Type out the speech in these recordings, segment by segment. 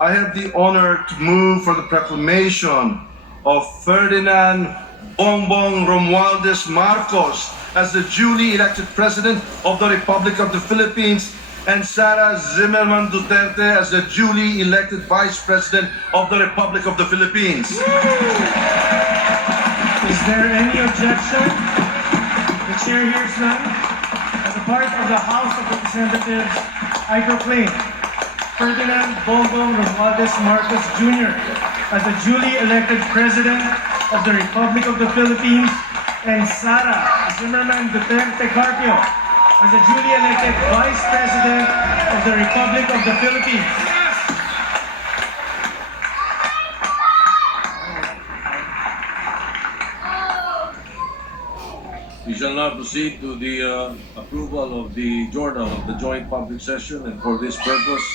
I have the honor to move for the proclamation of Ferdinand Bong Romualdez Marcos as the duly elected President of the Republic of the Philippines and Sara Zimmerman Duterte as the duly elected Vice President of the Republic of the Philippines. Is there any objection? The chair hears none. As a part of the House of Representatives, I proclaim Ferdinand Bong Romualdez Marcos Jr. as the duly elected President of the Republic of the Philippines and Sara Zimmerman Duterte Carpio as the duly elected Vice President of the Republic of the Philippines. We shall now proceed to the approval of the journal of the joint public session, and for this purpose,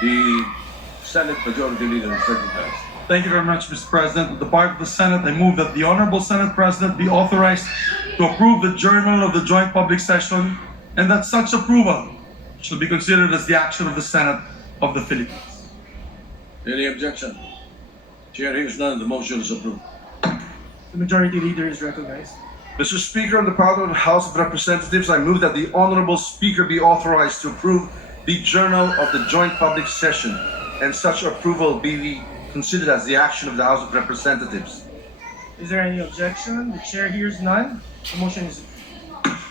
the Senate Majority Leader, Ferdinand. Thank you very much, Mr. President. On the part of the Senate, I move that the Honorable Senate President be authorized to approve the journal of the joint public session and that such approval shall be considered as the action of the Senate of the Philippines. Any objection? Chair hears none. The motion is approved. The Majority Leader is recognized. Mr. Speaker, on the part of the House of Representatives, I move that the Honorable Speaker be authorized to approve the journal of the joint public session and such approval be considered as the action of the House of Representatives. Is there any objection? The chair hears none. The motion is approved.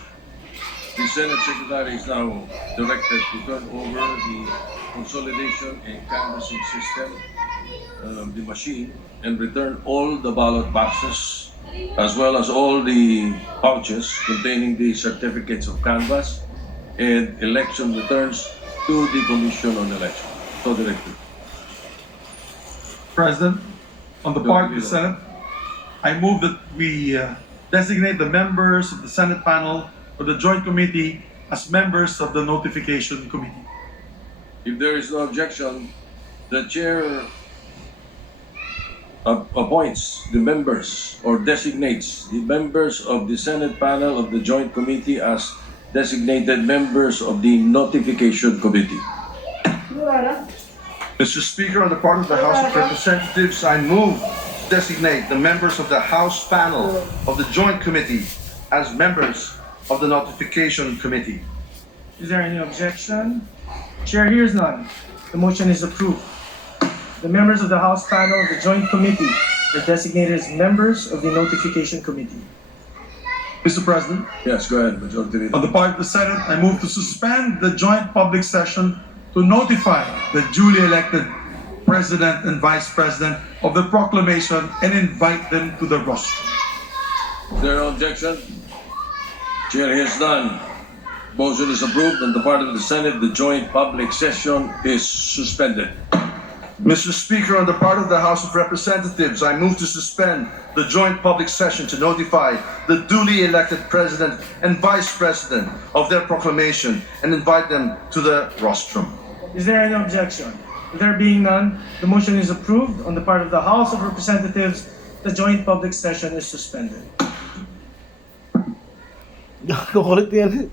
The Senate Secretary is now directed to turn over the consolidation and canvassing system, the machine, and return all the ballot boxes as well as all the pouches containing the certificates of canvass and election returns to the Commission on Election. So directed. President, on the part of the Senate, I move that we designate the members of the Senate panel or the Joint Committee as members of the Notification Committee. If there is no objection, the chair appoints the members or designates the members of the Senate panel of the Joint Committee as designated members of the Notification Committee. Mr. Speaker, on the part of the House of Representatives, I move to designate the members of the House panel of the Joint Committee as members of the Notification Committee. Is there any objection? Chair hears none. The motion is approved. The members of the House panel of the Joint Committee are designated as members of the Notification Committee. Mr. President, Yes, go ahead, Majority Leader. on the part of the Senate, I move to suspend the joint public session to notify the duly elected President and Vice President of the proclamation and invite them to the rostrum. Is there no objection? Chair hears none. Motion is approved. On the part of the Senate, the joint public session is suspended. Mr. Speaker, on the part of the House of Representatives, I move to suspend the joint public session to notify the duly elected President and Vice President of their proclamation and invite them to the rostrum. Is there any objection? There being none, the motion is approved. On the part of the House of Representatives, the joint public session is suspended. Kukulit yan.